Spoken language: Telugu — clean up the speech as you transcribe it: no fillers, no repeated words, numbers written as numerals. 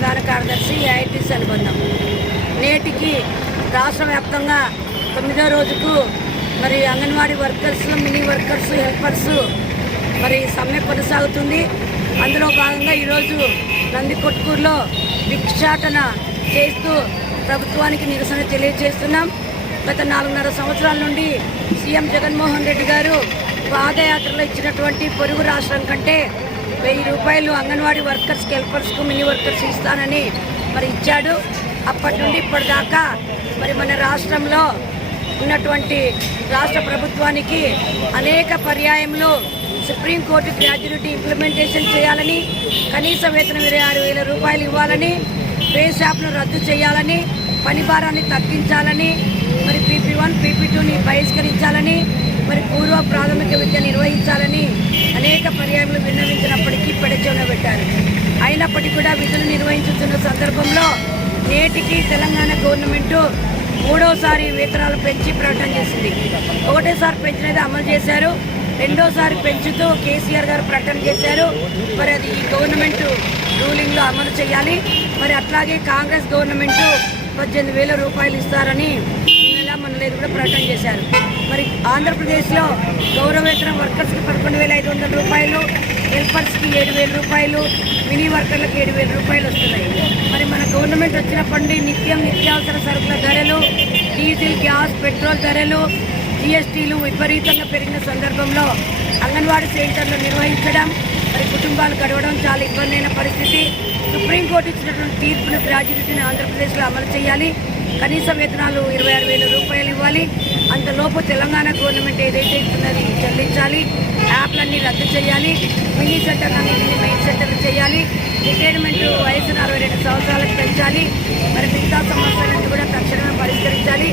ప్రధాన కార్యదర్శి ఏఐటీసీ అనుబంధం. నేటికి రాష్ట్ర వ్యాప్తంగా 9వ రోజుకు మరి anganwadi workers, mini workers, helpers మరి సమ్మె కొనసాగుతుంది. అందులో భాగంగా ఈరోజు నందికొట్కూరులో భిక్షాటన చేస్తూ ప్రభుత్వానికి నిరసన తెలియజేస్తున్నాం. గత 4.5 సంవత్సరాల నుండి సీఎం జగన్మోహన్ రెడ్డి గారు పాదయాత్రలో ఇచ్చినటువంటి పొరుగు రాష్ట్రం కంటే 1000 రూపాయలు అంగన్వాడీ వర్కర్స్కి, హెల్పర్స్కు, మినీ వర్కర్స్ ఇస్తానని మరి ఇచ్చాడు. అప్పటి నుండి ఇప్పటిదాకా మరి మన రాష్ట్రంలో ఉన్నటువంటి రాష్ట్ర ప్రభుత్వానికి అనేక పర్యాయంలో సుప్రీంకోర్టు గ్రాడ్యుయేటీ ఇంప్లిమెంటేషన్ చేయాలని, కనీస వేతనం 26,000 రూపాయలు ఇవ్వాలని, పే శాప్ను రద్దు చేయాలని, పని భారాన్ని తగ్గించాలని, మరి PP1, PP2ని బహిష్కరించాలని, మరి పూర్వ ప్రాథమిక విద్య నిర్వహించాలని అనేక పర్యాయములు విన్నవించినప్పటికీ పెడచెవిన పెట్టారు. అయినప్పటికీ కూడా విధులు నిర్వహించుతున్న సందర్భంలో నేటికి తెలంగాణ గవర్నమెంటు 3వసారి వేతనాలు పెంచి ప్రకటన చేసింది. ఒకటేసారి పెంచినది అమలు చేశారు, 2వసారి పెంచుతూ కేసీఆర్ గారు ప్రకటన చేశారు. మరి అది ఈ గవర్నమెంట్ రూలింగ్లో అమలు చేయాలి. మరి అట్లాగే కాంగ్రెస్ గవర్నమెంటు 18,000 రూపాయలు ఇస్తారని మన లేదు కూడా ప్రకటన చేశారు. మరి ఆంధ్రప్రదేశ్లో గౌరవ వేతనం వర్కర్స్కి 11,500 రూపాయలు, హెల్పర్స్కి 7,000 రూపాయలు, మినీ వర్కర్లకు 7,000 రూపాయలు వస్తున్నాయి. మరి మన గవర్నమెంట్ వచ్చినప్పటి నుండి నిత్యావసర సరుకుల ధరలు, డీజిల్, గ్యాస్, పెట్రోల్ ధరలు, GSTలు విపరీతంగా పెరిగిన సందర్భంలో అంగన్వాడీ సెంటర్లు నిర్వహించడం, మరి కుటుంబాలు గడవడం చాలా ఇబ్బంది అయిన పరిస్థితి. సుప్రీంకోర్టు ఇచ్చినటువంటి తీర్పును, గ్రాడ్యుయేటీని ఆంధ్రప్రదేశ్లో అమలు చేయాలి. కనీస వేతనాలు 26,000 రూపాయలు ఇవ్వాలి. అంతలోపు తెలంగాణ గవర్నమెంట్ ఏదైతే ఇస్తున్నది చెల్లించాలి. యాప్లన్నీ రద్దు చేయాలి. మినీ సెంటర్లన్నింటినీ మెయిన్ సెంటర్లు చేయాలి. రిటైర్మెంట్ వయసును 62 సంవత్సరాలకు పెంచాలి. మరి మిగతా సమస్యలన్నీ కూడా తక్షణమే పరిష్కరించాలి.